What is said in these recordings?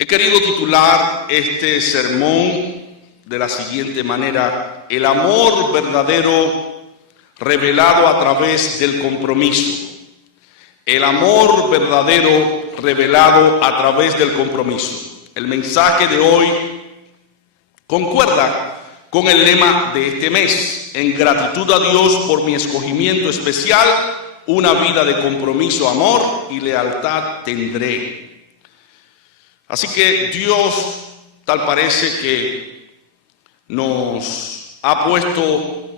He querido titular este sermón de la siguiente manera: el amor verdadero revelado a través del compromiso. El amor verdadero revelado a través del compromiso. El mensaje de hoy concuerda con el lema de este mes: en gratitud a Dios por mi escogimiento especial, una vida de compromiso, amor y lealtad tendré. Así que Dios, tal parece que nos ha puesto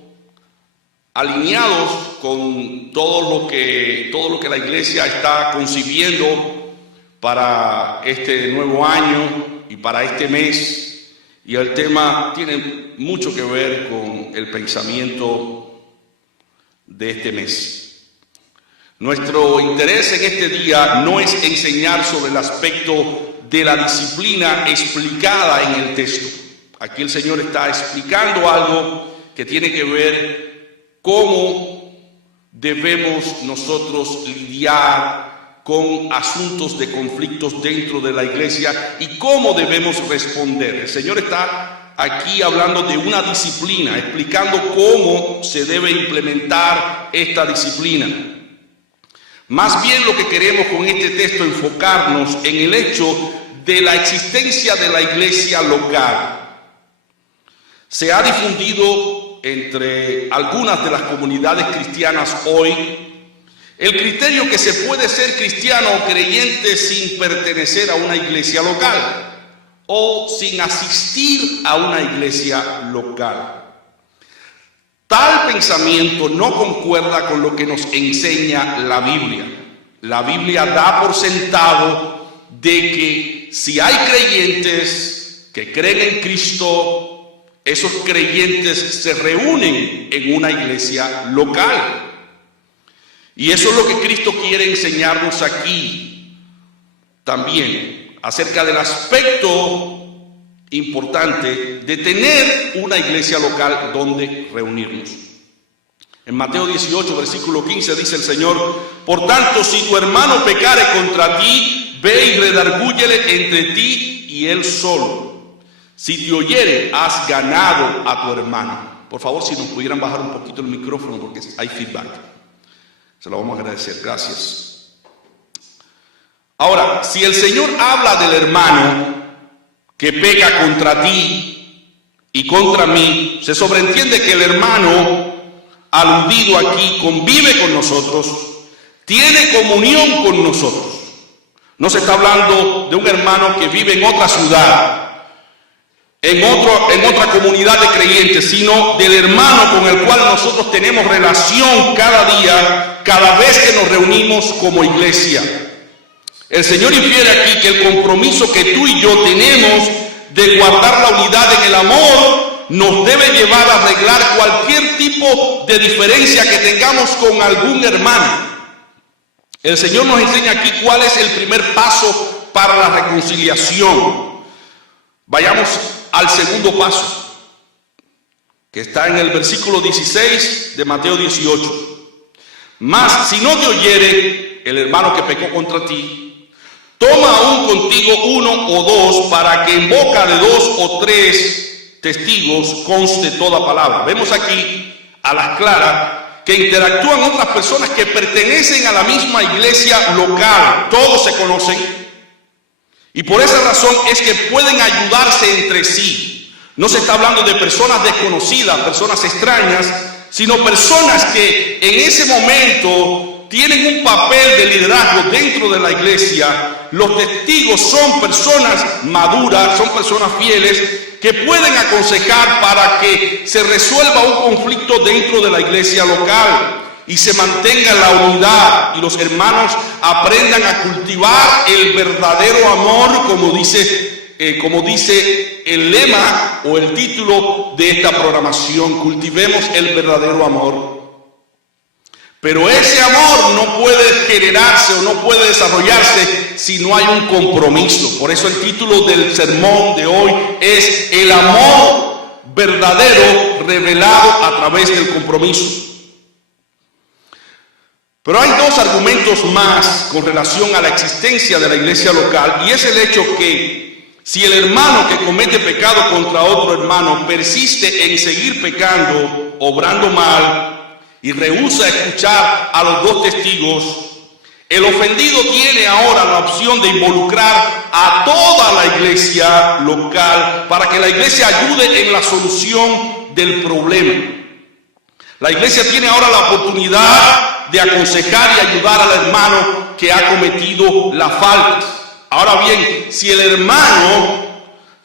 alineados con todo lo que la iglesia está concibiendo para este nuevo año y para este mes. Y el tema tiene mucho que ver con el pensamiento de este mes. Nuestro interés en este día no es enseñar sobre el aspecto de la disciplina explicada en el texto. Aquí el Señor está explicando algo que tiene que ver cómo debemos nosotros lidiar con asuntos de conflictos dentro de la iglesia y cómo debemos responder. El Señor está aquí hablando de una disciplina, explicando cómo se debe implementar esta disciplina. Más bien lo que queremos con este texto enfocarnos en el hecho de la existencia de la iglesia local. Se ha difundido entre algunas de las comunidades cristianas hoy el criterio que se puede ser cristiano o creyente sin pertenecer a una iglesia local o sin asistir a una iglesia local. Tal pensamiento no concuerda con lo que nos enseña la Biblia. La Biblia da por sentado de que si hay creyentes que creen en Cristo, esos creyentes se reúnen en una iglesia local. Y eso es lo que Cristo quiere enseñarnos aquí también, acerca del aspecto importante de tener una iglesia local donde reunirnos. En Mateo 18, versículo 15 dice el Señor: por tanto, si tu hermano pecare contra ti, ve y redargúyele entre ti y él solo. Si te oyere, has ganado a tu hermano. Por favor, si nos pudieran bajar un poquito el micrófono porque hay feedback. Se lo vamos a agradecer. Gracias. Ahora, si el Señor habla del hermano que peca contra ti y contra mí, se sobreentiende que el hermano aludido aquí convive con nosotros, tiene comunión con nosotros. No se está hablando de un hermano que vive en otra ciudad, en otra comunidad de creyentes, sino del hermano con el cual nosotros tenemos relación cada día, cada vez que nos reunimos como iglesia. El Señor infiere aquí que el compromiso que tú y yo tenemos de guardar la unidad en el amor nos debe llevar a arreglar cualquier tipo de diferencia que tengamos con algún hermano. El Señor nos enseña aquí cuál es el primer paso para la reconciliación. Vayamos al segundo paso, que está en el versículo 16 de Mateo 18. Mas si no te oyere el hermano que pecó contra ti, toma aún contigo uno o dos, para que en boca de dos o tres testigos conste toda palabra. Vemos aquí a las claras que interactúan otras personas que pertenecen a la misma iglesia local. Todos se conocen y por esa razón es que pueden ayudarse entre sí. No se está hablando de personas desconocidas, personas extrañas, sino personas que en ese momento tienen un papel de liderazgo dentro de la iglesia. Los testigos son personas maduras, son personas fieles que pueden aconsejar para que se resuelva un conflicto dentro de la iglesia local y se mantenga la unidad y los hermanos aprendan a cultivar el verdadero amor, como dice el lema o el título de esta programación: cultivemos el verdadero amor. Pero ese amor no puede generarse o no puede desarrollarse si no hay un compromiso. Por eso el título del sermón de hoy es el amor verdadero revelado a través del compromiso. Pero hay dos argumentos más con relación a la existencia de la iglesia local, y es el hecho que si el hermano que comete pecado contra otro hermano persiste en seguir pecando, obrando mal, y rehúsa escuchar a los dos testigos, el ofendido tiene ahora la opción de involucrar a toda la iglesia local para que la iglesia ayude en la solución del problema. La iglesia tiene ahora la oportunidad de aconsejar y ayudar al hermano que ha cometido la falta. Ahora bien, si el hermano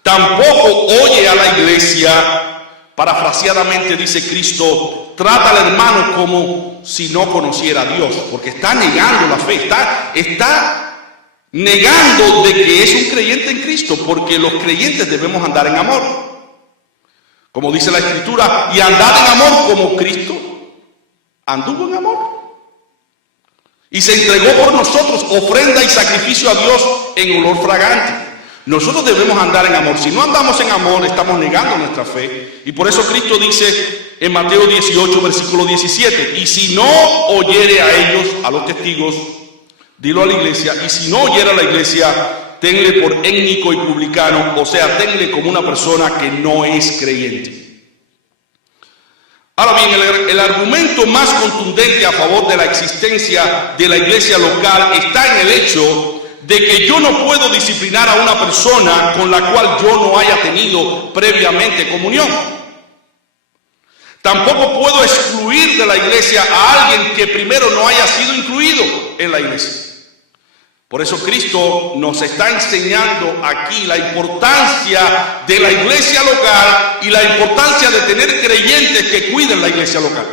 tampoco oye a la iglesia, parafraseadamente dice Cristo, trata al hermano como si no conociera a Dios, porque está negando la fe, está negando de que es un creyente en Cristo, porque los creyentes debemos andar en amor. Como dice la Escritura, y andad en amor como Cristo anduvo en amor. Y se entregó por nosotros ofrenda y sacrificio a Dios en olor fragante. Nosotros debemos andar en amor. Si no andamos en amor, estamos negando nuestra fe. Y por eso Cristo dice en Mateo 18, versículo 17, y si no oyere a ellos, a los testigos, dilo a la iglesia, y si no oyere a la iglesia, tenle por étnico y publicano, o sea, tenle como una persona que no es creyente. Ahora bien, el argumento más contundente a favor de la existencia de la iglesia local está en el hecho de que yo no puedo disciplinar a una persona con la cual yo no haya tenido previamente comunión. Tampoco puedo excluir de la iglesia a alguien que primero no haya sido incluido en la iglesia. Por eso Cristo nos está enseñando aquí la importancia de la iglesia local y la importancia de tener creyentes que cuiden la iglesia local.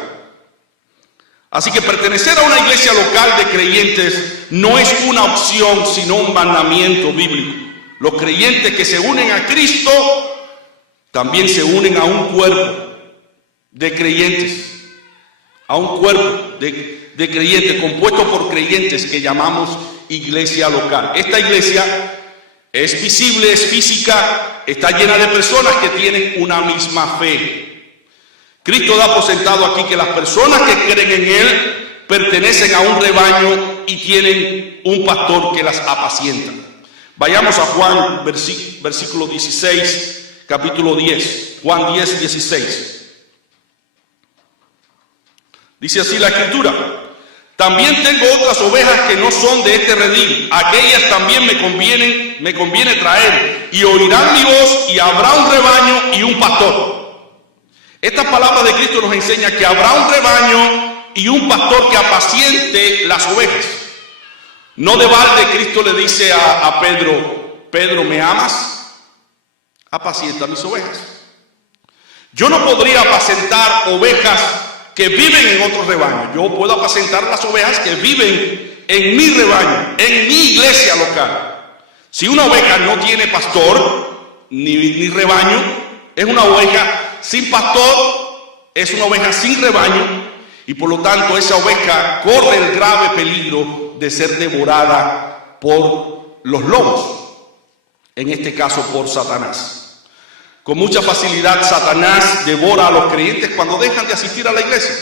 Así que pertenecer a una iglesia local de creyentes no es una opción, sino un mandamiento bíblico. Los creyentes que se unen a Cristo también se unen a un cuerpo de creyentes, a un cuerpo de creyentes compuesto por creyentes que llamamos iglesia local. Esta iglesia es visible, es física, está llena de personas que tienen una misma fe. Cristo da por sentado aquí que las personas que creen en Él pertenecen a un rebaño y tienen un pastor que las apacienta. Vayamos a Juan, versículo 16, capítulo 10. Juan 10, 16. Dice así la Escritura: también tengo otras ovejas que no son de este redil, aquellas también me conviene traer, y oirán mi voz, y habrá un rebaño y un pastor. Estas palabras de Cristo nos enseñan que habrá un rebaño y un pastor que apaciente las ovejas. No de balde Cristo le dice a Pedro: Pedro, ¿me amas? Apacienta mis ovejas. Yo no podría apacentar ovejas que viven en otro rebaño. Yo puedo apacentar las ovejas que viven en mi rebaño, en mi iglesia local. Si una oveja no tiene pastor ni rebaño, es una oveja sin pastor, es una oveja sin rebaño, y por lo tanto esa oveja corre el grave peligro de ser devorada por los lobos, en este caso por Satanás. Con mucha facilidad Satanás devora a los creyentes cuando dejan de asistir a la iglesia,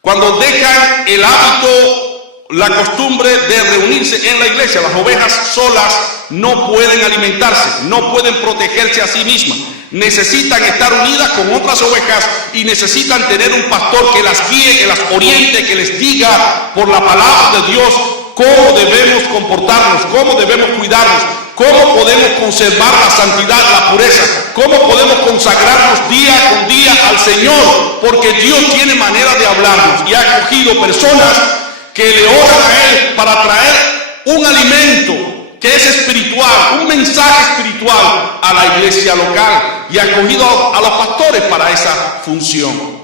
cuando dejan el hábito, la costumbre de reunirse en la iglesia. Las ovejas solas no pueden alimentarse, no pueden protegerse a sí mismas, necesitan estar unidas con otras ovejas y necesitan tener un pastor que las guíe, que las oriente, que les diga por la palabra de Dios cómo debemos comportarnos, cómo debemos cuidarnos, cómo podemos conservar la santidad, la pureza, cómo podemos consagrarnos día con día al Señor, porque Dios tiene manera de hablarnos y ha escogido personas que le oran a Él para traer un alimento que es espiritual, un mensaje espiritual a la iglesia local, y ha escogido a los pastores para esa función.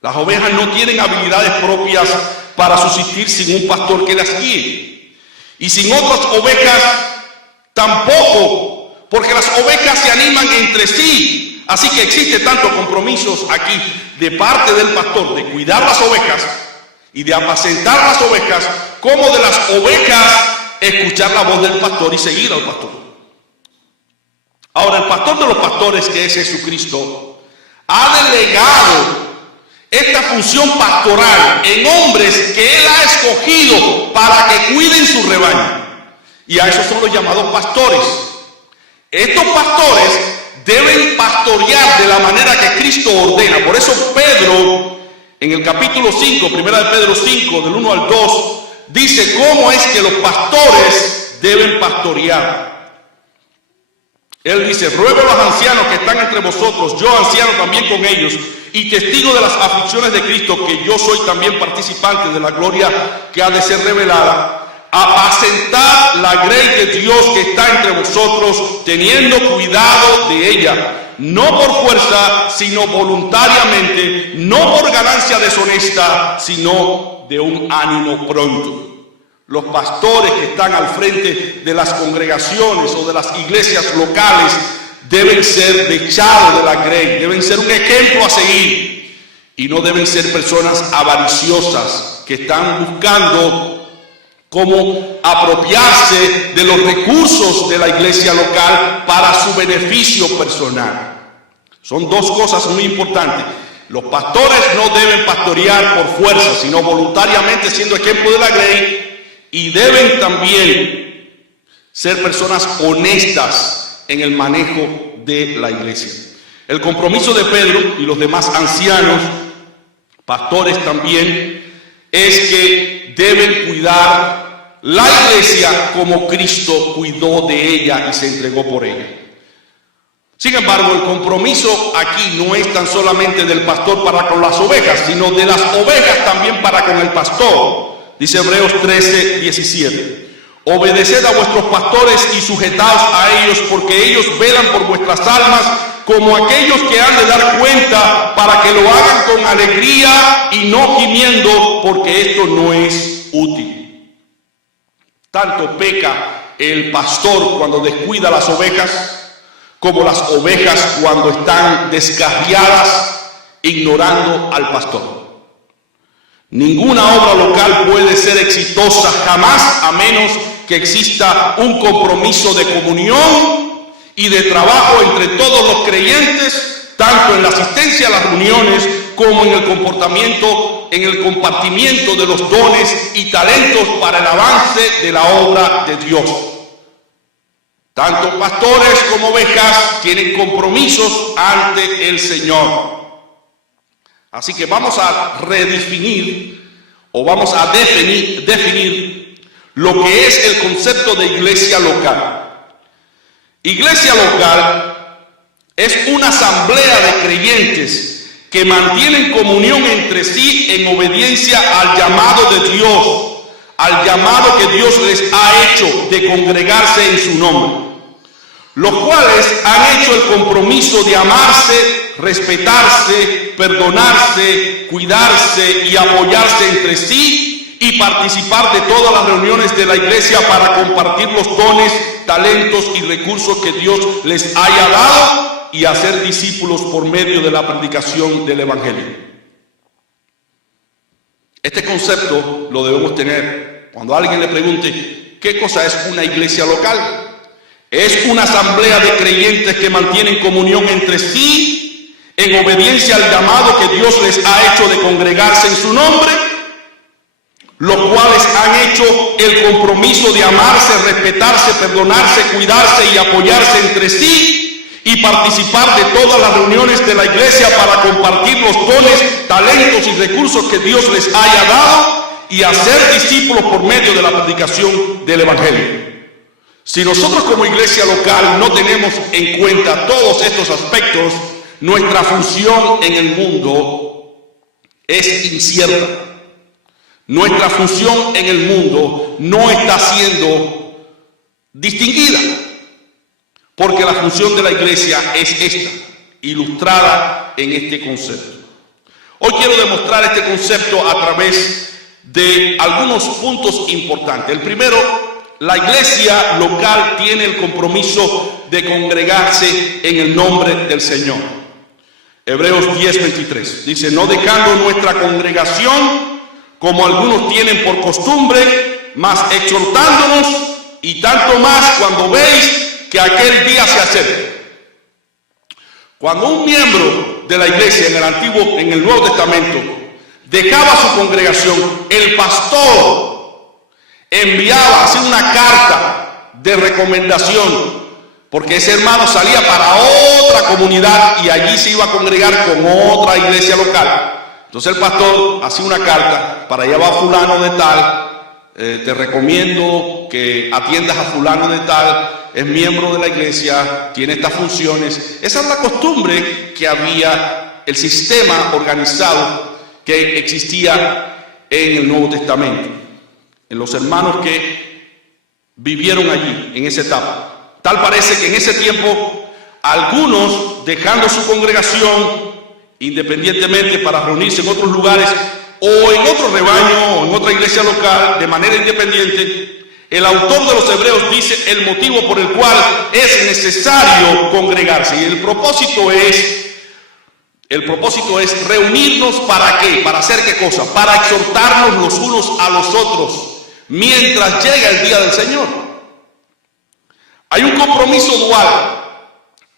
Las ovejas no tienen habilidades propias para subsistir sin un pastor que las guíe, y sin otras ovejas tampoco, porque las ovejas se animan entre sí. Así que existe tanto compromisos aquí de parte del pastor de cuidar las ovejas y de apacentar las ovejas, como de las ovejas escuchar la voz del pastor y seguir al pastor. Ahora, el pastor de los pastores, que es Jesucristo, ha delegado esta función pastoral en hombres que Él ha escogido para que cuiden su rebaño. Y a esos son los llamados pastores. Estos pastores deben pastorear de la manera que Cristo ordena. Por eso Pedro, en el capítulo 5, primera de Pedro 5, del 1 al 2, dice cómo es que los pastores deben pastorear. Él dice: ruego a los ancianos que están entre vosotros, yo anciano también con ellos, y testigo de las aflicciones de Cristo, que yo soy también participante de la gloria que ha de ser revelada, apacentad la grey de Dios que está entre vosotros, teniendo cuidado de ella, no por fuerza, sino voluntariamente, no por ganancia deshonesta, sino de un ánimo pronto. Los pastores que están al frente de las congregaciones o de las iglesias locales deben ser dechados de la grey, deben ser un ejemplo a seguir, y no deben ser personas avariciosas que están buscando cómo apropiarse de los recursos de la iglesia local para su beneficio personal. Son dos cosas muy importantes. Los pastores no deben pastorear por fuerza, sino voluntariamente, siendo ejemplo de la grey, y deben también ser personas honestas en el manejo de la iglesia. El compromiso de Pedro y los demás ancianos, pastores también, es que deben cuidar la iglesia como Cristo cuidó de ella y se entregó por ella. Sin embargo, el compromiso aquí no es tan solamente del pastor para con las ovejas, sino de las ovejas también para con el pastor. Dice Hebreos 13, 17. Obedeced a vuestros pastores y sujetaos a ellos, porque ellos velan por vuestras almas como aquellos que han de dar cuenta, para que lo hagan con alegría y no gimiendo, porque esto no es útil. Tanto peca el pastor cuando descuida las ovejas, como las ovejas cuando están descarriadas, ignorando al pastor. Ninguna obra local puede ser exitosa jamás a menos que exista un compromiso de comunión y de trabajo entre todos los creyentes, tanto en la asistencia a las reuniones como en el comportamiento, en el compartimiento de los dones y talentos para el avance de la obra de Dios. Tanto pastores como ovejas tienen compromisos ante el Señor. Así que vamos a redefinir o vamos a definir lo que es el concepto de iglesia local. Iglesia local es una asamblea de creyentes que mantienen comunión entre sí en obediencia al llamado de Dios, al llamado que Dios les ha hecho de congregarse en su nombre, los cuales han hecho el compromiso de amarse, respetarse, perdonarse, cuidarse y apoyarse entre sí y participar de todas las reuniones de la iglesia para compartir los dones, talentos y recursos que Dios les haya dado y hacer discípulos por medio de la predicación del Evangelio. Este concepto lo debemos tener cuando alguien le pregunte ¿qué cosa es una iglesia local? Es una asamblea de creyentes que mantienen comunión entre sí en obediencia al llamado que Dios les ha hecho de congregarse en su nombre, los cuales han hecho el compromiso de amarse, respetarse, perdonarse, cuidarse y apoyarse entre sí y participar de todas las reuniones de la iglesia para compartir los dones, talentos y recursos que Dios les haya dado y hacer discípulos por medio de la predicación del Evangelio. Si nosotros como iglesia local no tenemos en cuenta todos estos aspectos, nuestra función en el mundo es incierta. Nuestra función en el mundo no está siendo distinguida, porque la función de la iglesia es esta, ilustrada en este concepto. Hoy quiero demostrar este concepto a través de algunos puntos importantes. El primero, la iglesia local tiene el compromiso de congregarse en el nombre del Señor. Hebreos 10:23 dice: no dejando nuestra congregación como algunos tienen por costumbre, mas exhortándonos, y tanto más cuando veis que aquel día se acerca. Cuando un miembro de la iglesia en el Nuevo Testamento dejaba su congregación, el pastor enviaba así una carta de recomendación, porque ese hermano salía para otra comunidad y allí se iba a congregar con otra iglesia local. Entonces el pastor hacía una carta: para allá va fulano de tal, te recomiendo que atiendas a fulano de tal, es miembro de la iglesia, tiene estas funciones. Esa es la costumbre que había, el sistema organizado que existía en el Nuevo Testamento, en los hermanos que vivieron allí en esa etapa. Tal parece que en ese tiempo algunos, dejando su congregación independientemente para reunirse en otros lugares o en otro rebaño o en otra iglesia local de manera independiente, el autor de los Hebreos dice el motivo por el cual es necesario congregarse. Y el propósito es reunirnos. ¿Para qué? ¿Para hacer qué cosa? Para exhortarnos los unos a los otros mientras llega el día del Señor. Hay un compromiso dual: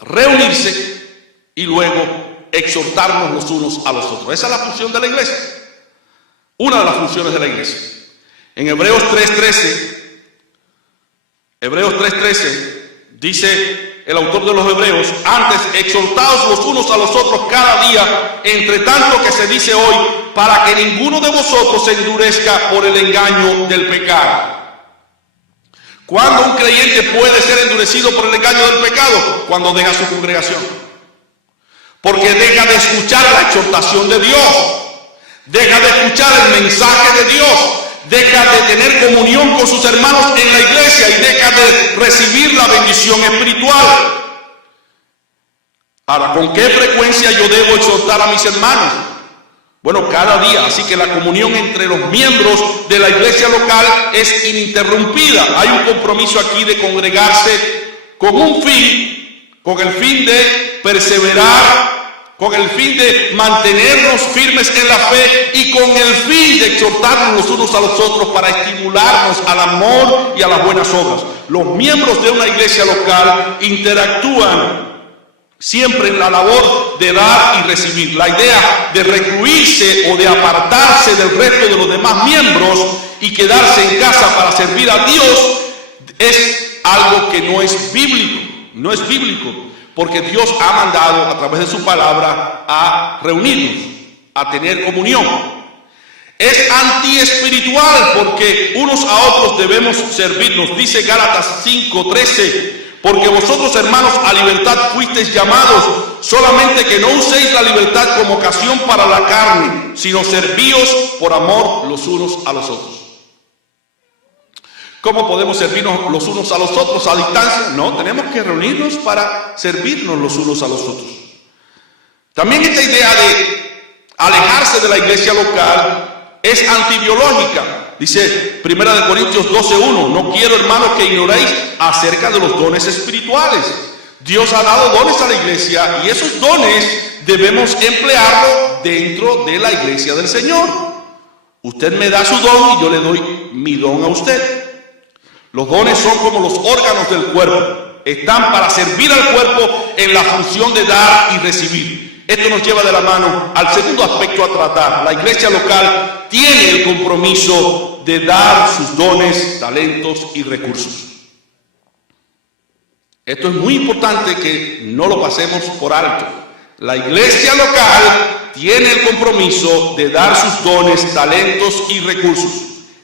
reunirse y luego exhortarnos los unos a los otros. Esa es la función de la iglesia, una de las funciones de la iglesia. En Hebreos 3:13 dice el autor de los Hebreos: antes exhortaos los unos a los otros cada día, entre tanto que se dice hoy, para que ninguno de vosotros se endurezca por el engaño del pecado. ¿Cuándo un creyente puede ser endurecido por el engaño del pecado? Cuando deja su congregación. Porque deja de escuchar la exhortación de Dios, deja de escuchar el mensaje de Dios, deja de tener comunión con sus hermanos en la iglesia y deja de recibir la bendición espiritual. Ahora, ¿con qué frecuencia yo debo exhortar a mis hermanos? Bueno, cada día. Así que la comunión entre los miembros de la iglesia local es ininterrumpida. Hay un compromiso aquí de congregarse con un fin, con el fin de perseverar, con el fin de mantenernos firmes en la fe y con el fin de exhortarnos los unos a los otros para estimularnos al amor y a las buenas obras. Los miembros de una iglesia local interactúan siempre en la labor de dar y recibir. La idea de recluirse o de apartarse del resto de los demás miembros y quedarse en casa para servir a Dios es algo que no es bíblico. No es bíblico, porque Dios ha mandado a través de su palabra a reunirnos, a tener comunión. Es antiespiritual porque unos a otros debemos servirnos. Dice Gálatas 5:13: porque vosotros, hermanos, a libertad fuisteis llamados, solamente que no uséis la libertad como ocasión para la carne, sino servíos por amor los unos a los otros. ¿Cómo podemos servirnos los unos a los otros a distancia? No, tenemos que reunirnos para servirnos los unos a los otros. También esta idea de alejarse de la iglesia local es antibiológica. Dice 1 Corintios 12:1: no quiero, hermanos, que ignoréis acerca de los dones espirituales. Dios ha dado dones a la iglesia y esos dones debemos emplearlos dentro de la iglesia del Señor. Usted me da su don y yo le doy mi don a usted. Los dones son como los órganos del cuerpo. Están para servir al cuerpo en la función de dar y recibir. Esto nos lleva de la mano al segundo aspecto a tratar. La iglesia local tiene el compromiso de dar sus dones, talentos y recursos. Esto es muy importante que no lo pasemos por alto. La iglesia local tiene el compromiso de dar sus dones, talentos y recursos.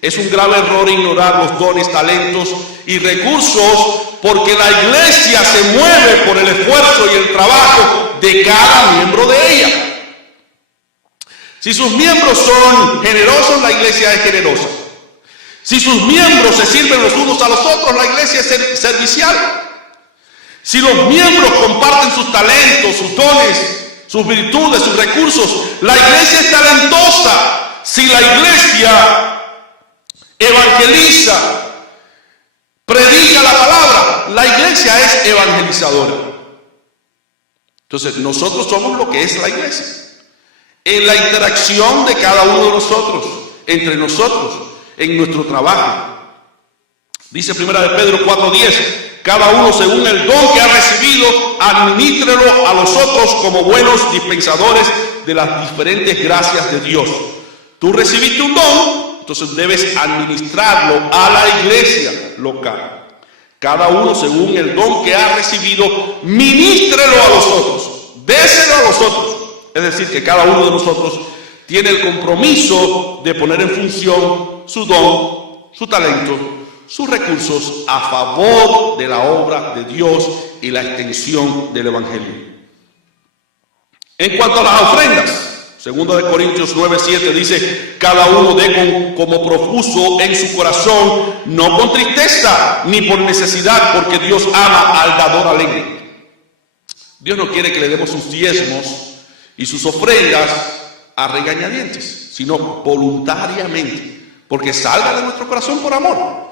Es un grave error ignorar los dones, talentos y recursos, porque la iglesia se mueve por el esfuerzo y el trabajo de cada miembro de ella. Si sus miembros son generosos, la iglesia es generosa. Si sus miembros se sirven los unos a los otros, la iglesia es servicial. Si los miembros comparten sus talentos, sus dones, sus virtudes, sus recursos, la iglesia es talentosa. Si la iglesia evangeliza, predica la palabra, la iglesia es evangelizadora. Entonces, nosotros somos lo que es la iglesia. En la interacción de cada uno de nosotros, entre nosotros, en nuestro trabajo, Dice 1 Pedro 4:10, cada uno según el don que ha recibido, administrelo a los otros como buenos dispensadores de las diferentes gracias de Dios. Tú recibiste un don, entonces debes administrarlo a la iglesia local. Cada uno según el don que ha recibido, ministrelo a los otros, déselo a los otros. Es decir, que cada uno de nosotros tiene el compromiso de poner en función su don, su talento, sus recursos a favor de la obra de Dios y la extensión del Evangelio. En cuanto a las ofrendas, 2 Corintios 9:7 dice, cada uno dé como propuso en su corazón, no con tristeza ni por necesidad, porque Dios ama al dador alegre. Dios no quiere que le demos sus diezmos y sus ofrendas a regañadientes, sino voluntariamente, porque salga de nuestro corazón por amor.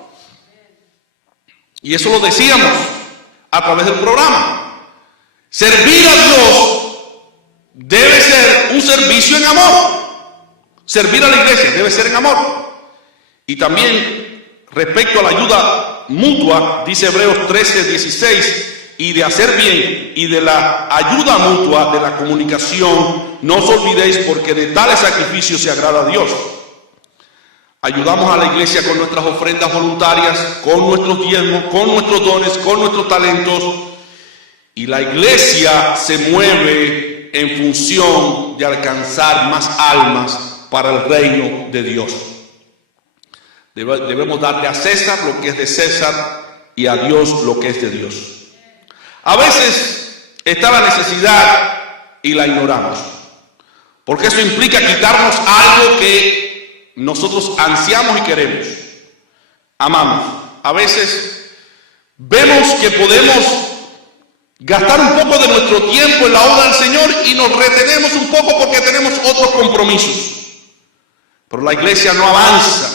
Y eso lo decíamos a través del programa. Servir a Dios debe ser un servicio en amor. Servir a la iglesia debe ser en amor. Y también respecto a la ayuda mutua, dice Hebreos 13:16, y de hacer bien y de la ayuda mutua, de la comunicación, no os olvidéis, porque de tales sacrificios se agrada a Dios. Ayudamos a la iglesia con nuestras ofrendas voluntarias, con nuestros diezmos, con nuestros dones, con nuestros talentos. Y la iglesia se mueve en función de alcanzar más almas para el reino de Dios. Debemos darle a César lo que es de César y a Dios lo que es de Dios. A veces está la necesidad y la ignoramos, porque eso implica quitarnos algo que nosotros ansiamos y queremos, amamos. A veces vemos que podemos gastar un poco de nuestro tiempo en la obra del Señor y nos retenemos un poco porque tenemos otros compromisos. Pero la iglesia no avanza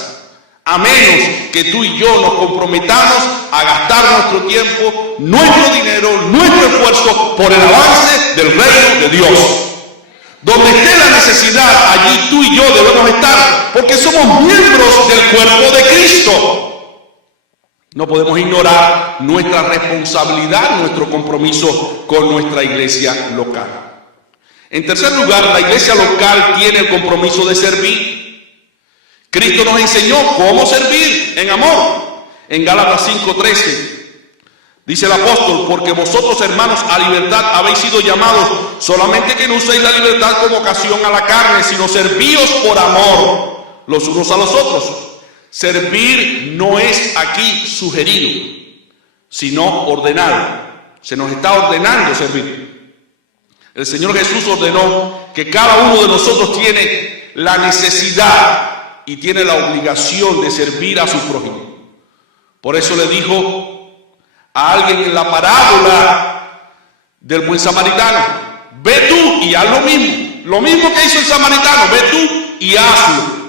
a menos que tú y yo nos comprometamos a gastar nuestro tiempo, nuestro dinero, nuestro esfuerzo por el avance del reino de Dios. Donde esté la necesidad, allí tú y yo debemos estar, porque somos miembros del cuerpo de Cristo. No podemos ignorar nuestra responsabilidad, nuestro compromiso con nuestra iglesia local. En tercer lugar, la iglesia local tiene el compromiso de servir. Cristo nos enseñó cómo servir en amor. En Gálatas 5:13 dice el apóstol, porque vosotros, hermanos, a libertad habéis sido llamados, solamente que no uséis la libertad como ocasión a la carne, sino servíos por amor los unos a los otros. Servir no es aquí sugerido, sino ordenado. Se nos está ordenando servir. El Señor Jesús ordenó que cada uno de nosotros tiene la necesidad y tiene la obligación de servir a su prójimo. Por eso le dijo a alguien en la parábola del buen samaritano, ve tú y haz lo mismo que hizo el samaritano, ve tú y hazlo.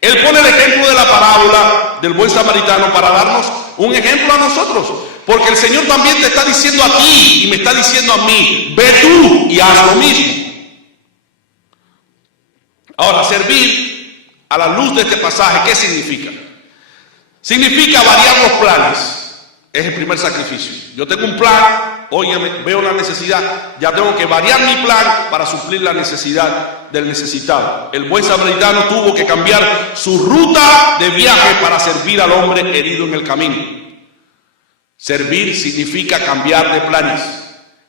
Él pone el ejemplo de la parábola del buen samaritano para darnos un ejemplo a nosotros, porque el Señor también te está diciendo a ti y me está diciendo a mí, ve tú y haz lo mismo. Ahora, servir a la luz de este pasaje, ¿qué significa? Significa variar los planes. Es el primer sacrificio. Yo tengo un plan, óyeme, veo la necesidad, ya tengo que variar mi plan para suplir la necesidad del necesitado. El buen samaritano tuvo que cambiar su ruta de viaje para servir al hombre herido en el camino. Servir significa cambiar de planes,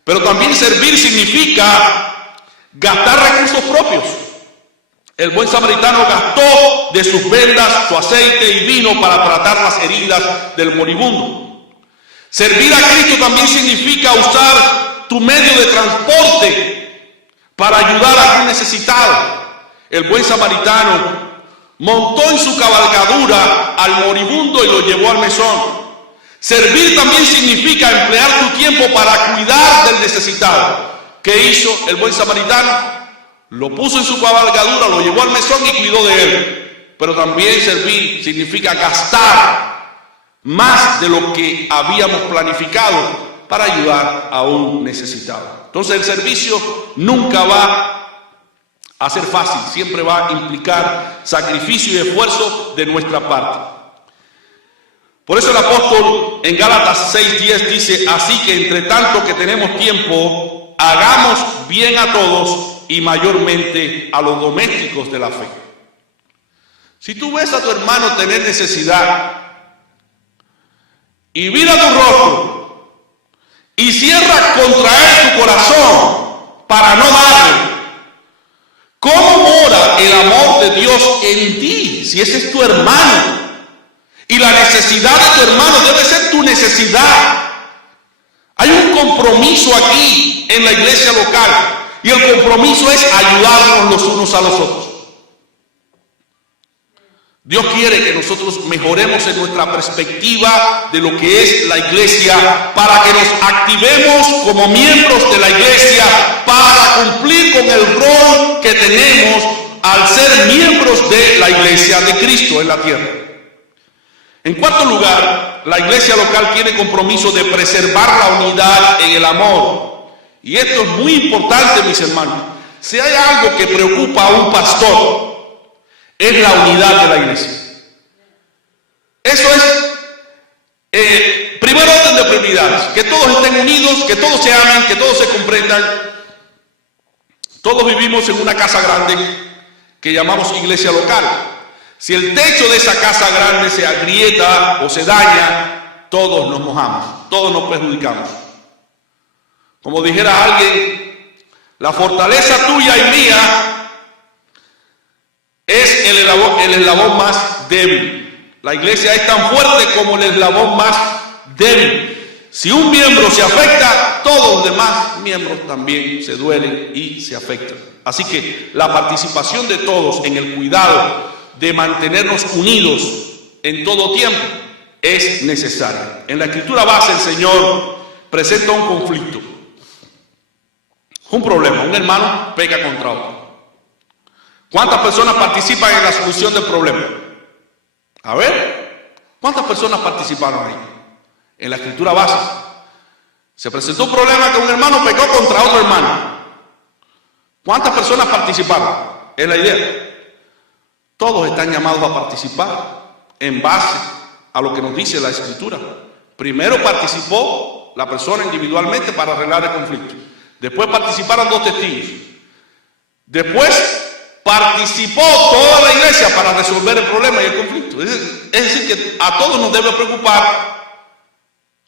pero también servir significa gastar recursos propios. El buen samaritano gastó de sus vendas, su aceite y vino para tratar las heridas del moribundo. Servir a Cristo también significa usar tu medio de transporte para ayudar a un necesitado. El buen samaritano montó en su cabalgadura al moribundo y lo llevó al mesón. Servir también significa emplear tu tiempo para cuidar del necesitado. ¿Qué hizo el buen samaritano? Lo puso en su cabalgadura, lo llevó al mesón y cuidó de él. Pero también servir significa gastar más de lo que habíamos planificado para ayudar a un necesitado. Entonces el servicio nunca va a ser fácil, siempre va a implicar sacrificio y esfuerzo de nuestra parte. Por eso el apóstol en Gálatas 6:10 dice: así que entre tanto que tenemos tiempo, hagamos bien a todos y mayormente a los domésticos de la fe. Si tú ves a tu hermano tener necesidad y mira tu rostro y cierras contra él tu corazón para no darle, ¿cómo mora el amor de Dios en ti si ese es tu hermano? Y la necesidad de tu hermano debe ser tu necesidad. Hay un compromiso aquí en la iglesia local y el compromiso es ayudarnos los unos a los otros. Dios quiere que nosotros mejoremos en nuestra perspectiva de lo que es la iglesia para que nos activemos como miembros de la iglesia para cumplir con el rol que tenemos al ser miembros de la iglesia de Cristo en la tierra. En cuarto lugar, la iglesia local tiene compromiso de preservar la unidad en el amor. Y esto es muy importante, mis hermanos. Si hay algo que preocupa a un pastor, es la unidad de la iglesia. Eso es primer orden de prioridades, que todos estén unidos, que todos se amen, que todos se comprendan. Todos vivimos en una casa grande que llamamos iglesia local. Si el techo de esa casa grande se agrieta o se daña, todos nos mojamos, todos nos perjudicamos. Como dijera alguien, la fortaleza tuya y mía es el eslabón más débil. La iglesia es tan fuerte como el eslabón más débil. Si un miembro se afecta, todos los demás miembros también se duelen y se afectan. Así que la participación de todos en el cuidado de mantenernos unidos en todo tiempo es necesaria. En la escritura base el Señor presenta un conflicto, un problema. Un hermano peca contra otro. ¿Cuántas personas participan en la solución del problema? A ver, ¿cuántas personas participaron ahí? En la escritura base se presentó un problema que un hermano pecó contra otro hermano. ¿Cuántas personas participaron en la idea? Todos están llamados a participar en base a lo que nos dice la escritura. Primero participó la persona individualmente para arreglar el conflicto. Después participaron 2 testigos. Después participó toda la iglesia para resolver el problema y el conflicto. Es decir, que a todos nos debe preocupar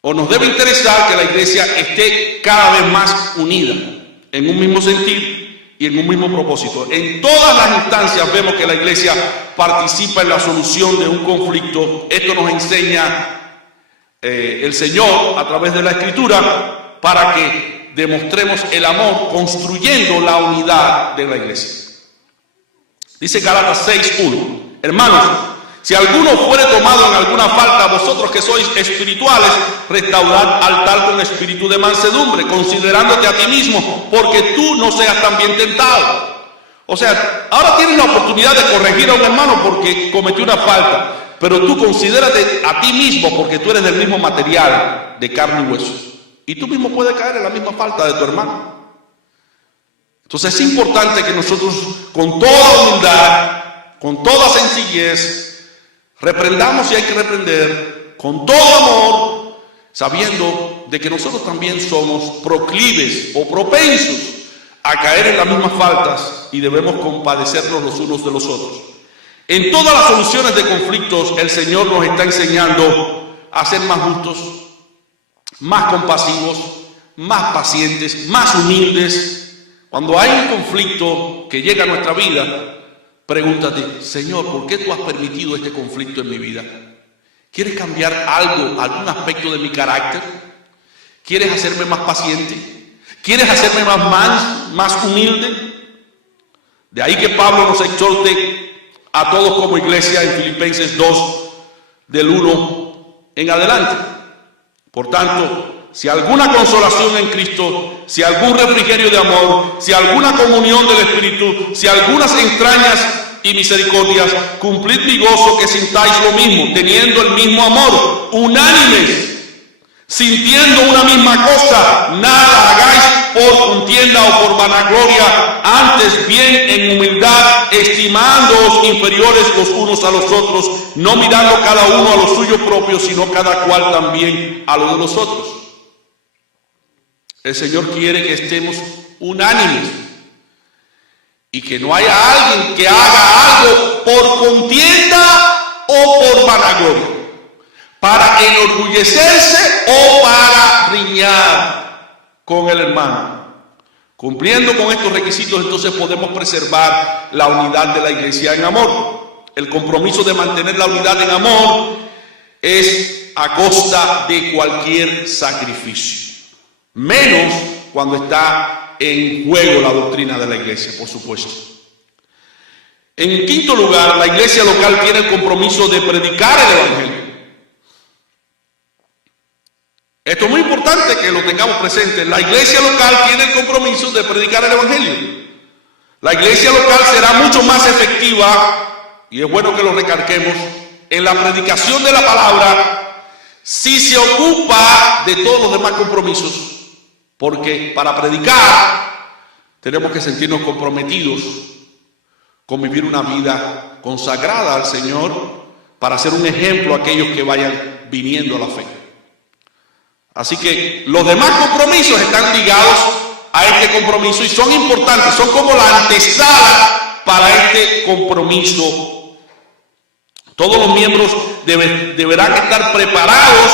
o nos debe interesar que la iglesia esté cada vez más unida en un mismo sentido y en un mismo propósito. En todas las instancias vemos que la iglesia participa en la solución de un conflicto. Esto nos enseña el Señor a través de la escritura para que demostremos el amor construyendo la unidad de la iglesia. Dice Gálatas 6:1: hermanos, si alguno fuere tomado en alguna falta, vosotros que sois espirituales, restaurad al tal con espíritu de mansedumbre, considerándote a ti mismo, porque tú no seas también tentado. O sea, ahora tienes la oportunidad de corregir a un hermano porque cometió una falta, pero tú considérate a ti mismo porque tú eres del mismo material, de carne y huesos. Y tú mismo puedes caer en la misma falta de tu hermano. Entonces es importante que nosotros con toda humildad, con toda sencillez, reprendamos si hay que reprender, con todo amor, sabiendo de que nosotros también somos proclives o propensos a caer en las mismas faltas y debemos compadecernos los unos de los otros. En todas las soluciones de conflictos el Señor nos está enseñando a ser más justos, más compasivos, más pacientes, más humildes. Cuando hay un conflicto que llega a nuestra vida, pregúntate: Señor, ¿por qué tú has permitido este conflicto en mi vida? ¿Quieres cambiar algo, algún aspecto de mi carácter? ¿Quieres hacerme más paciente? ¿Quieres hacerme más humilde? De ahí que Pablo nos exhorte a todos como iglesia en Filipenses 2, del 1 en adelante. Por tanto, si alguna consolación en Cristo, si algún refrigerio de amor, si alguna comunión del Espíritu, si algunas entrañas y misericordias, cumplid mi gozo, que sintáis lo mismo, teniendo el mismo amor, unánimes, sintiendo una misma cosa, nada hagáis por contienda o por vanagloria, antes bien en humildad, estimándoos inferiores los unos a los otros, no mirando cada uno a lo suyo propio, sino cada cual también a lo de los otros. El Señor quiere que estemos unánimes y que no haya alguien que haga algo por contienda o por vanagloria, para enorgullecerse o para riñar con el hermano. Cumpliendo con estos requisitos, entonces podemos preservar la unidad de la iglesia en amor. El compromiso de mantener la unidad en amor es a costa de cualquier sacrificio, menos cuando está en juego la doctrina de la iglesia, por supuesto. En quinto lugar, la iglesia local tiene el compromiso de predicar el evangelio. Esto es muy importante que lo tengamos presente. La iglesia local tiene el compromiso de predicar el evangelio. La iglesia local será mucho más efectiva, y es bueno que lo recalquemos, en la predicación de la palabra si se ocupa de todos los demás compromisos. Porque para predicar tenemos que sentirnos comprometidos con vivir una vida consagrada al Señor para ser un ejemplo a aquellos que vayan viniendo a la fe. Así que los demás compromisos están ligados a este compromiso y son importantes, son como la antesala para este compromiso. Todos los miembros deberán estar preparados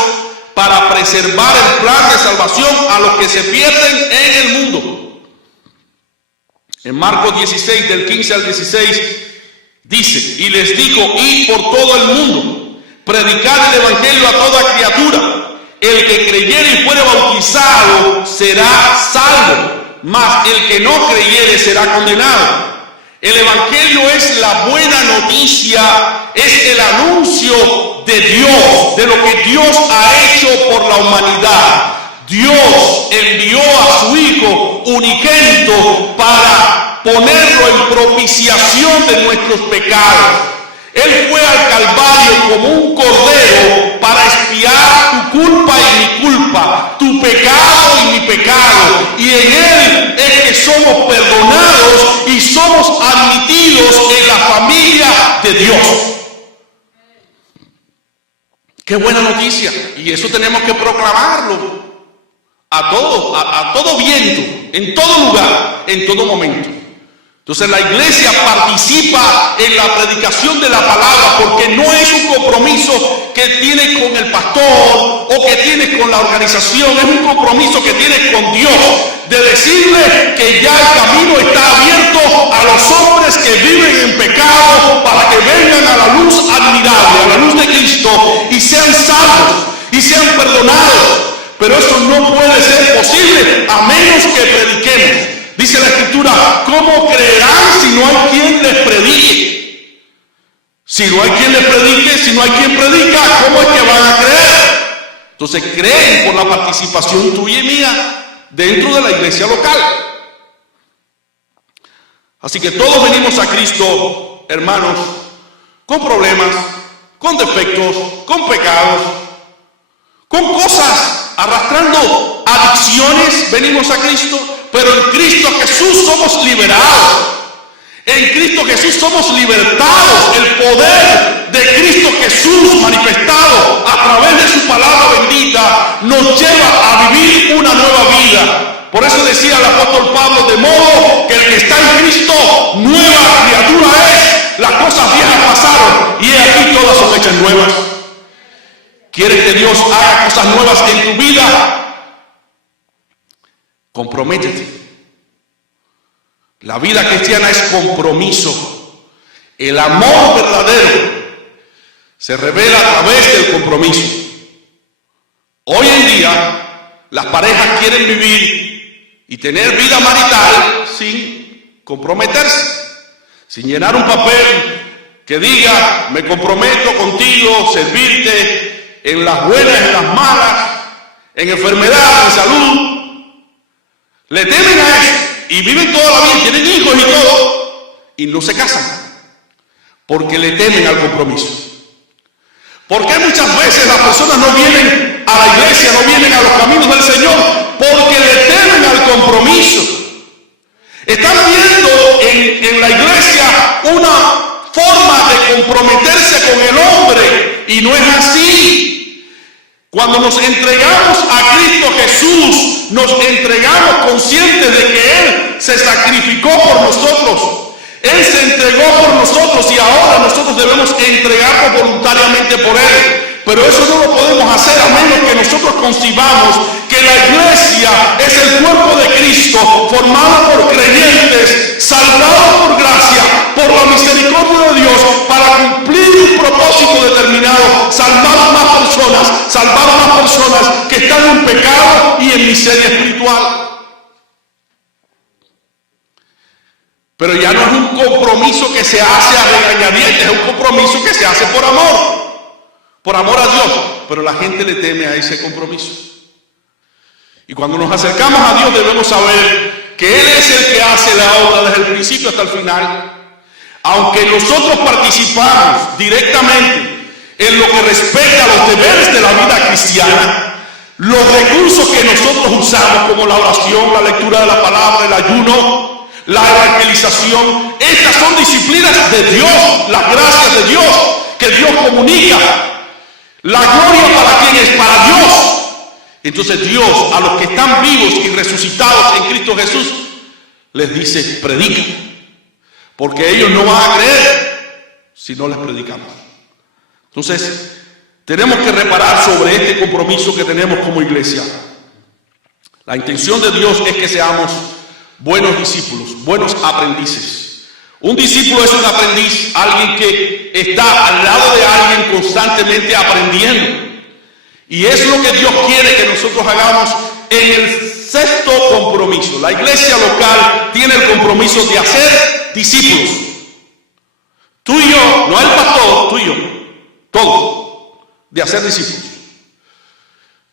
para preservar el plan de salvación a los que se pierden en el mundo. En Marcos 16, del 15 al 16, dice: y les dijo, id por todo el mundo, predicad el evangelio a toda criatura. El que creyere y fuere bautizado será salvo, mas el que no creyere será condenado. El evangelio es la buena noticia, es el anuncio de Dios, de lo que Dios ha hecho por la humanidad. Dios envió a su Hijo unigénito para ponerlo en propiciación de nuestros pecados. Él fue al Calvario como un cordero para expiar tu culpa y mi culpa, tu pecado y mi pecado. Y en Él es que somos perdonados y somos admitidos en la familia de Dios. ¡Qué buena noticia! Y eso tenemos que proclamarlo a todo viento, en todo lugar, en todo momento. Entonces la iglesia participa en la predicación de la palabra porque no es un compromiso que tiene con el pastor o que tiene con la organización, es un compromiso que tiene con Dios, de decirle que ya el camino está abierto a los hombres que viven en pecado para que vengan a la luz admirable, a la luz de Cristo, y sean salvos y sean perdonados. Pero eso no puede ser posible a menos que prediquemos. Dice la Escritura, ¿cómo creerán si no hay quien les predique? Si no hay quien les predique, si no hay quien predica, ¿cómo es que van a creer? Entonces creen por la participación tuya y mía dentro de la iglesia local. Así que todos venimos a Cristo, hermanos, con problemas, con defectos, con pecados, con cosas, arrastrando adicciones, venimos a Cristo. Pero en Cristo Jesús somos liberados. En Cristo Jesús somos libertados. El poder de Cristo Jesús manifestado a través de su palabra bendita nos lleva a vivir una nueva vida. Por eso decía el apóstol Pablo, de modo que el que está en Cristo, nueva criatura es. Las cosas viejas pasaron y aquí todas son hechas nuevas. ¿Quieres que Dios haga cosas nuevas en tu vida? Comprométete. La vida cristiana es compromiso. El amor verdadero se revela a través del compromiso. Hoy en día las parejas quieren vivir y tener vida marital sin comprometerse, sin llenar un papel que diga me comprometo contigo, servirte en las buenas, en las malas, en enfermedad, en salud. Le temen a eso y viven toda la vida, tienen hijos y todo, y no se casan porque le temen al compromiso. ¿Por qué muchas veces las personas no vienen a la iglesia, no vienen a los caminos del Señor? Porque le temen al compromiso. Están viendo en la iglesia una forma de comprometerse con el hombre y no es así. Cuando nos entregamos a Cristo Jesús, nos entregamos conscientes de que Él se sacrificó por nosotros. Él se entregó por nosotros y ahora nosotros debemos entregarnos voluntariamente por Él. Pero eso no lo podemos hacer a menos que nosotros concibamos que la iglesia es el cuerpo de Cristo, formado por creyentes, salvados por gracia, por la misericordia de Dios, para cumplir un propósito determinado, salvar más personas que están en pecado y en miseria espiritual. Pero ya no es un compromiso que se hace a regañadientes, es un compromiso que se hace por amor a Dios. Pero la gente le teme a ese compromiso. Y cuando nos acercamos a Dios debemos saber que Él es el que hace la obra desde el principio hasta el final. Aunque nosotros participamos directamente en lo que respecta a los deberes de la vida cristiana, los recursos que nosotros usamos como la oración, la lectura de la palabra, el ayuno, la evangelización, estas son disciplinas de Dios, las gracias de Dios que Dios comunica. La gloria para quién es, para Dios. Entonces Dios a los que están vivos y resucitados en Cristo Jesús les dice: predica, porque ellos no van a creer si no les predicamos. Entonces tenemos que reparar sobre este compromiso que tenemos como iglesia. La intención de Dios es que seamos buenos discípulos, buenos aprendices. Un discípulo es un aprendiz, alguien que está al lado de alguien constantemente aprendiendo. Y es lo que Dios quiere que nosotros hagamos en el sexto compromiso. La iglesia local tiene el compromiso de hacer discípulos. Tú y yo, no el pastor, tú y yo, todos, de hacer discípulos.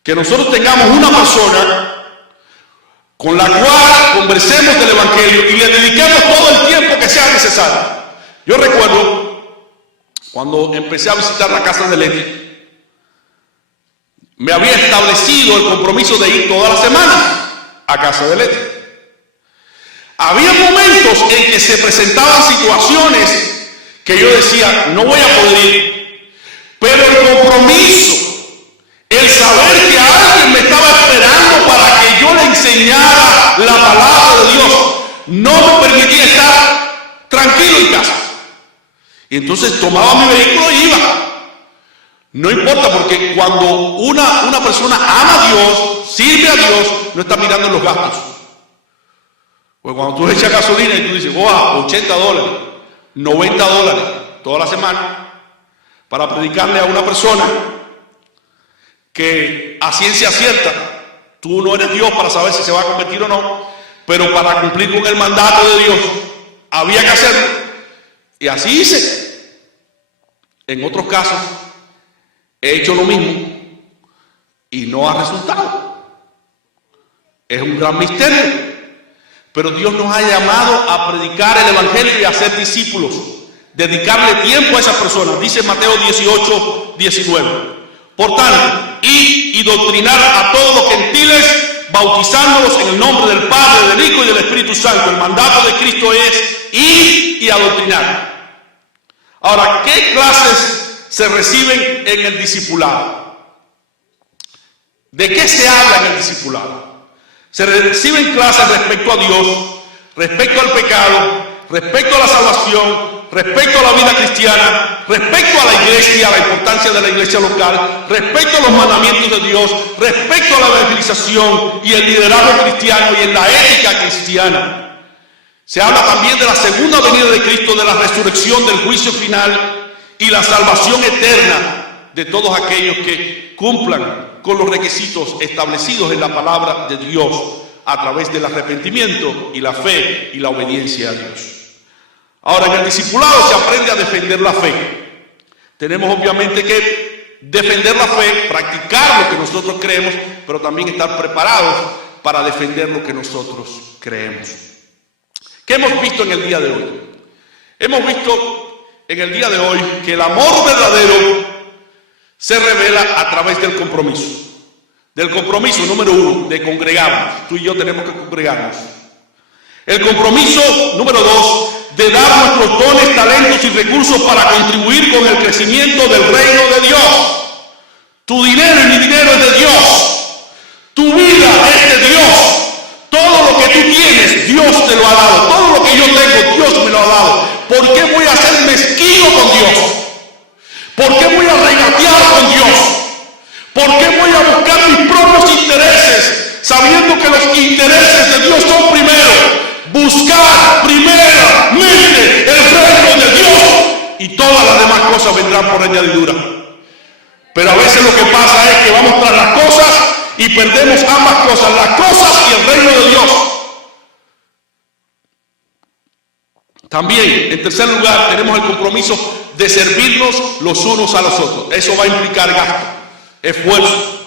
Que nosotros tengamos una persona con la cual conversemos del Evangelio y le dediquemos todo el tiempo que sea necesario. Yo recuerdo cuando empecé a visitar la casa de Leti, me había establecido el compromiso de ir todas las semanas a casa de Leti. Había momentos en que se presentaban situaciones que yo decía: no voy a poder ir, pero el compromiso, el saber que alguien me estaba esperando para que yo le enseñara la palabra de Dios, no me permitía estar tranquilo en casa. Y entonces tomaba mi vehículo y iba. No importa, porque cuando una persona ama a Dios, sirve a Dios, no está mirando en los gastos. Pues cuando tú echas gasolina y tú dices: wow, $80, $90 toda la semana para predicarle a una persona que a ciencia cierta tú no eres Dios para saber si se va a convertir o no, pero para cumplir con el mandato de Dios había que hacerlo, y así hice. En otros casos he hecho lo mismo y no ha resultado. Es un gran misterio, pero Dios nos ha llamado a predicar el Evangelio y a ser discípulos, dedicarle tiempo a esas personas. Dice Mateo 18:19: por tanto, id y doctrinar a todos los gentiles, bautizándolos en el nombre del Padre, del Hijo y del Espíritu Santo. El mandato de Cristo es ir y adoctrinar. Ahora, ¿qué clases se reciben en el discipulado? ¿De qué se habla en el discipulado? Se reciben clases respecto a Dios, respecto al pecado, respecto a la salvación, respecto a la vida cristiana, respecto a la iglesia, a la importancia de la iglesia local, respecto a los mandamientos de Dios, respecto a la evangelización y el liderazgo cristiano y en la ética cristiana. Se habla también de la segunda venida de Cristo, de la resurrección, del juicio final y la salvación eterna de todos aquellos que cumplan con los requisitos establecidos en la palabra de Dios a través del arrepentimiento y la fe y la obediencia a Dios. Ahora, en el discipulado se aprende a defender la fe. Tenemos obviamente que defender la fe, practicar lo que nosotros creemos, pero también estar preparados para defender lo que nosotros creemos. ¿Qué hemos visto en el día de hoy? Hemos visto en el día de hoy que el amor verdadero se revela a través del compromiso. Del compromiso número 1, de congregarnos. Tú y yo tenemos que congregarnos. El compromiso número 2, de dar nuestros dones, talentos y recursos para contribuir con el crecimiento del reino de Dios. Tu dinero y mi dinero es de Dios. Tu vida es de Dios. Todo lo que tú tienes, Dios te lo ha dado. Todo lo que yo tengo, Dios me lo ha dado. ¿Por qué voy a ser mezquino con Dios? ¿Por qué voy a regatear con Dios? ¿Por qué voy a buscar mis propios intereses, sabiendo que los intereses de Dios son primero? Buscar primeramente el reino de Dios y todas las demás cosas vendrán por añadidura. Pero a veces lo que pasa es que vamos tras las cosas y perdemos ambas cosas, las cosas y el reino de Dios. También, en tercer lugar, tenemos el compromiso de servirnos los unos a los otros. Eso va a implicar gasto, esfuerzo.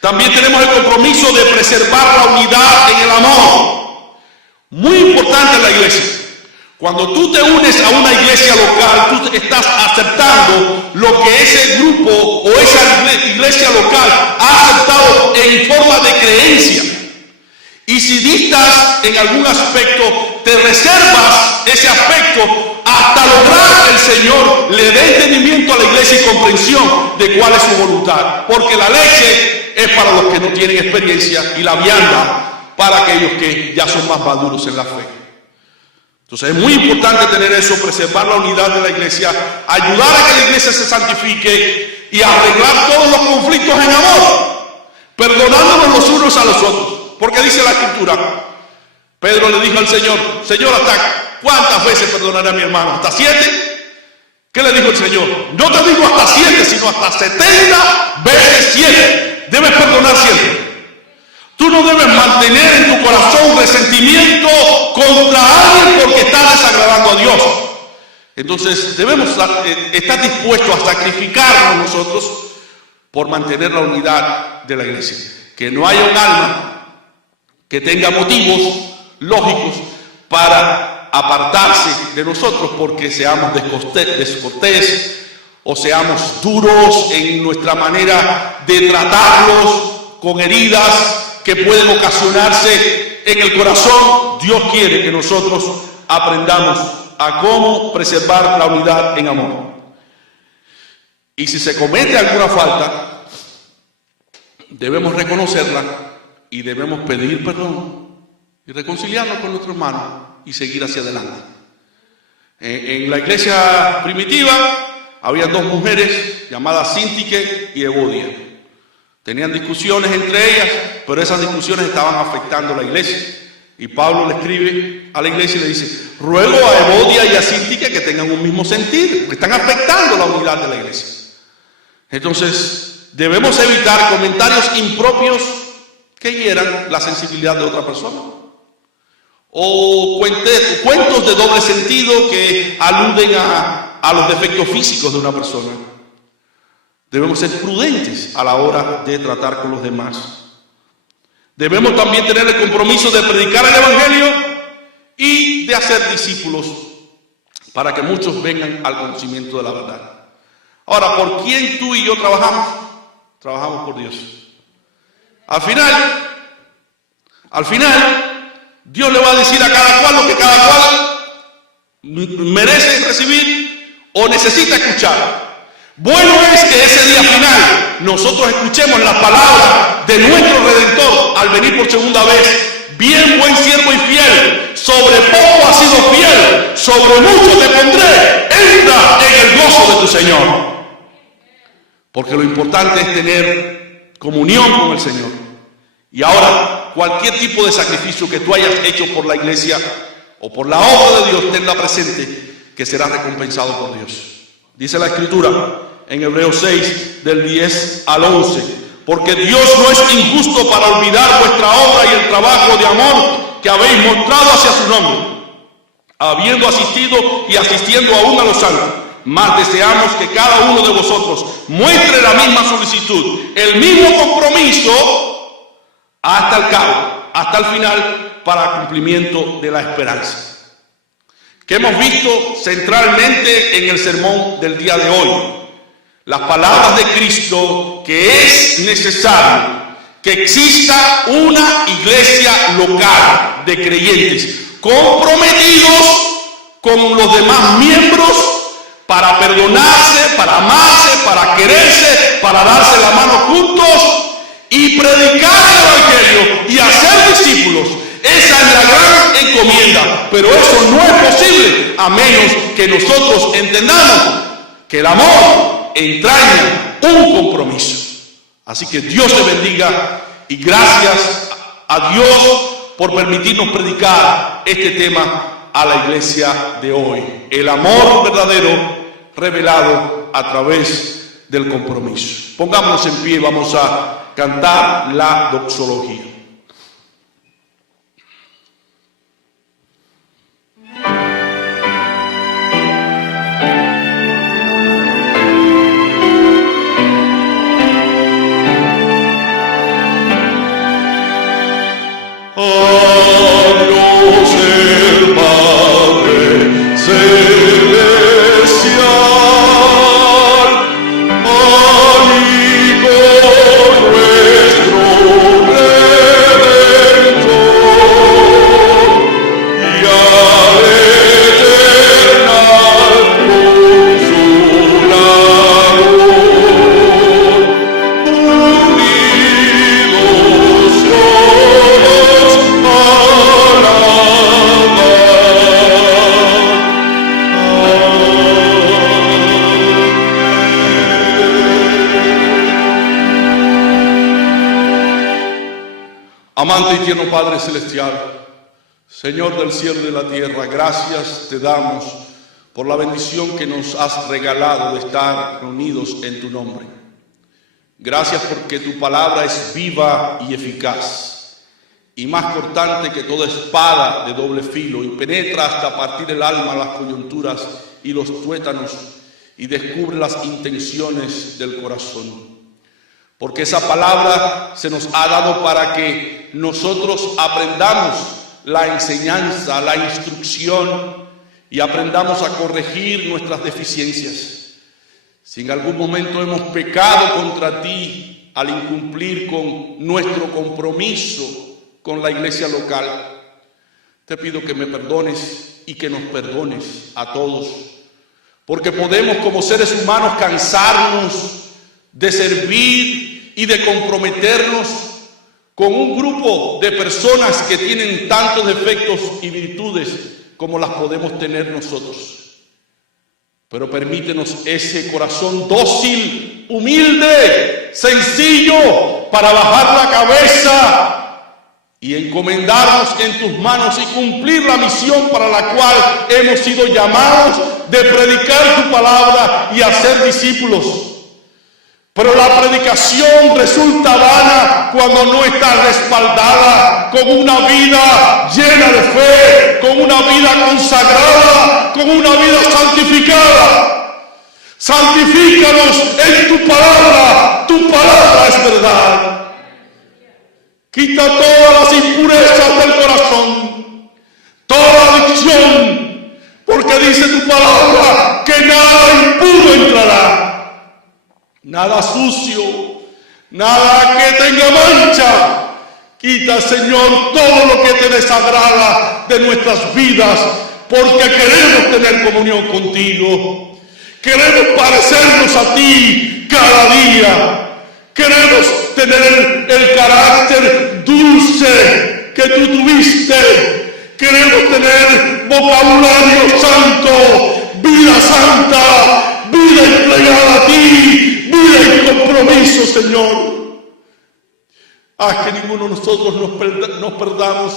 También tenemos el compromiso de preservar la unidad en el amor. Muy importante en la iglesia. Cuando tú te unes a una iglesia local, tú estás aceptando lo que ese grupo o esa iglesia local ha aceptado en forma de creencia. Y si distas en algún aspecto, te reservas ese aspecto hasta lograr que el Señor le dé entendimiento a la iglesia y comprensión de cuál es su voluntad. Porque la leche es para los que no tienen experiencia y la vianda para aquellos que ya son más maduros en la fe. Entonces es muy importante tener eso, preservar la unidad de la iglesia, ayudar a que la iglesia se santifique y arreglar todos los conflictos en amor, perdonándonos los unos a los otros. Porque dice la Escritura, Pedro le dijo al Señor, Señor, ¿hasta cuántas veces perdonaré a mi hermano? ¿Hasta 7? ¿Qué le dijo el Señor? No te digo hasta 7, sino hasta 70 veces 7. Debes perdonar siempre. Tú no debes mantener en tu corazón resentimiento contra alguien porque está desagradando a Dios. Entonces debemos estar dispuestos a sacrificarnos nosotros por mantener la unidad de la iglesia. Que no haya un alma que tenga motivos lógicos para apartarse de nosotros porque seamos descortés o seamos duros en nuestra manera de tratarlos con heridas que pueden ocasionarse en el corazón. Dios quiere que nosotros aprendamos a cómo preservar la unidad en amor. Y si se comete alguna falta, debemos reconocerla y debemos pedir perdón y reconciliarnos con nuestro hermano y seguir hacia adelante. En la iglesia primitiva había dos mujeres llamadas Síntique y Evodia. Tenían discusiones entre ellas, pero esas discusiones estaban afectando a la iglesia. Y Pablo le escribe a la iglesia y le dice, ruego a Evodia y a Síntique que tengan un mismo sentir, porque están afectando la unidad de la iglesia. Entonces, debemos evitar comentarios impropios que hieran la sensibilidad de otra persona. O cuentos de doble sentido que aluden a los defectos físicos de una persona. Debemos ser prudentes a la hora de tratar con los demás. Debemos también tener el compromiso de predicar el Evangelio y de hacer discípulos para que muchos vengan al conocimiento de la verdad. Ahora, ¿por quién tú y yo trabajamos? Trabajamos por Dios. Al final, Dios le va a decir a cada cual lo que cada cual merece recibir o necesita escuchar. Bueno es que ese día final nosotros escuchemos la palabra de nuestro Redentor al venir por segunda vez. Bien, buen siervo y fiel, sobre poco has sido fiel, sobre mucho te pondré, entra en el gozo de tu Señor. Porque lo importante es tener comunión con el Señor. Y ahora, cualquier tipo de sacrificio que tú hayas hecho por la iglesia o por la obra de Dios, tenla presente que será recompensado por Dios. Dice la Escritura en Hebreos 6, del 10 al 11, porque Dios no es injusto para olvidar vuestra obra y el trabajo de amor que habéis mostrado hacia su nombre, habiendo asistido y asistiendo aún a los santos. Mas deseamos que cada uno de vosotros muestre la misma solicitud, el mismo compromiso hasta el cabo, hasta el final, para cumplimiento de la esperanza. Que hemos visto centralmente en el sermón del día de hoy. Las palabras de Cristo, que es necesario que exista una iglesia local de creyentes comprometidos con los demás miembros para perdonarse, para amarse, para quererse, para darse la mano juntos y predicar el Evangelio y hacer discípulos. Esa es la gran encomienda, pero eso no es posible a menos que nosotros entendamos que el amor entraña un compromiso. Así que Dios te bendiga y gracias a Dios por permitirnos predicar este tema a la iglesia de hoy. El amor verdadero revelado a través del compromiso. Pongámonos en pie, vamos a cantar la doxología. Amante y tierno Padre Celestial, Señor del cielo y de la tierra, gracias te damos por la bendición que nos has regalado de estar reunidos en tu nombre. Gracias porque tu palabra es viva y eficaz, y más cortante que toda espada de doble filo, y penetra hasta partir el alma, las coyunturas y los tuétanos, y descubre las intenciones del corazón. Porque esa palabra se nos ha dado para que nosotros aprendamos la enseñanza, la instrucción y aprendamos a corregir nuestras deficiencias. Si en algún momento hemos pecado contra ti al incumplir con nuestro compromiso con la iglesia local, te pido que me perdones y que nos perdones a todos, porque podemos como seres humanos cansarnos de servir y de comprometernos con un grupo de personas que tienen tantos defectos y virtudes como las podemos tener nosotros. Pero permítenos ese corazón dócil, humilde, sencillo, para bajar la cabeza y encomendarnos en tus manos y cumplir la misión para la cual hemos sido llamados de predicar tu palabra y hacer discípulos. Pero la predicación resulta vana cuando no está respaldada con una vida llena de fe, con una vida consagrada, con una vida santificada. Santifícanos en tu palabra es verdad. Quita todas las impurezas del corazón, toda adicción, porque dice tu palabra que nada impuro entrará. Nada sucio, nada que tenga mancha. Quita, Señor, todo lo que te desagrada de nuestras vidas, porque queremos tener comunión contigo. Queremos parecernos a ti cada día. Queremos tener el carácter dulce que tú tuviste. Queremos tener vocabulario santo, vida santa, vida entregada a ti. Vida y compromiso, Señor. Haz que ninguno de nosotros nos perdamos,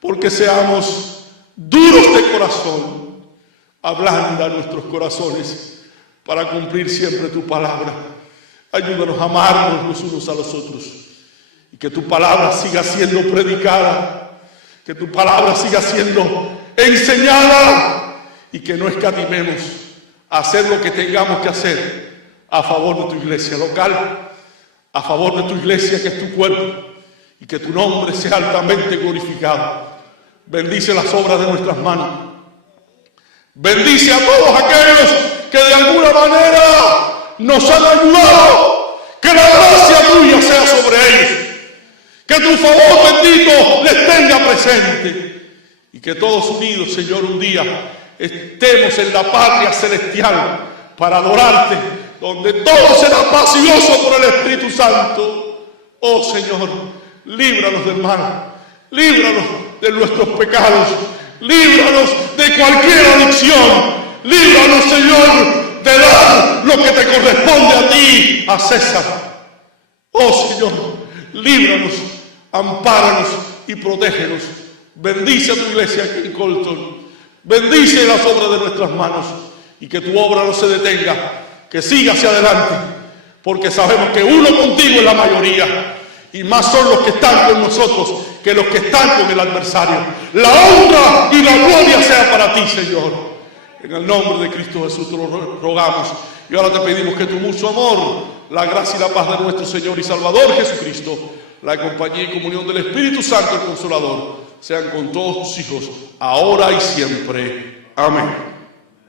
porque seamos duros de corazón. Ablanda nuestros corazones para cumplir siempre tu palabra. Ayúdanos a amarnos los unos a los otros y que tu palabra siga siendo predicada, que tu palabra siga siendo enseñada y que no escatimemos a hacer lo que tengamos que hacer a favor de tu iglesia local, a favor de tu iglesia que es tu cuerpo, y que tu nombre sea altamente glorificado. Bendice las obras de nuestras manos. Bendice a todos aquellos que de alguna manera nos han ayudado. Que la gracia tuya sea sobre ellos. Que tu favor bendito les tenga presente. y que todos unidos, Señor, un día estemos en la patria celestial para adorarte, donde todo será paz y gozo por el Espíritu Santo. Oh Señor, líbranos del mal, líbranos de nuestros pecados, líbranos de cualquier adicción, líbranos, Señor, de dar lo que te corresponde a ti, a César. Oh Señor, líbranos, ampáranos y protégenos. Bendice a tu iglesia aquí en Colton, bendice las obras de nuestras manos y que tu obra no se detenga, que siga hacia adelante, porque sabemos que uno contigo es la mayoría y más son los que están con nosotros que los que están con el adversario. La honra y la gloria sea para ti, Señor. En el nombre de Cristo Jesús te lo rogamos y ahora te pedimos que tu mucho amor, la gracia y la paz de nuestro Señor y Salvador Jesucristo, la compañía y comunión del Espíritu Santo, el Consolador, sean con todos tus hijos, ahora y siempre. Amén.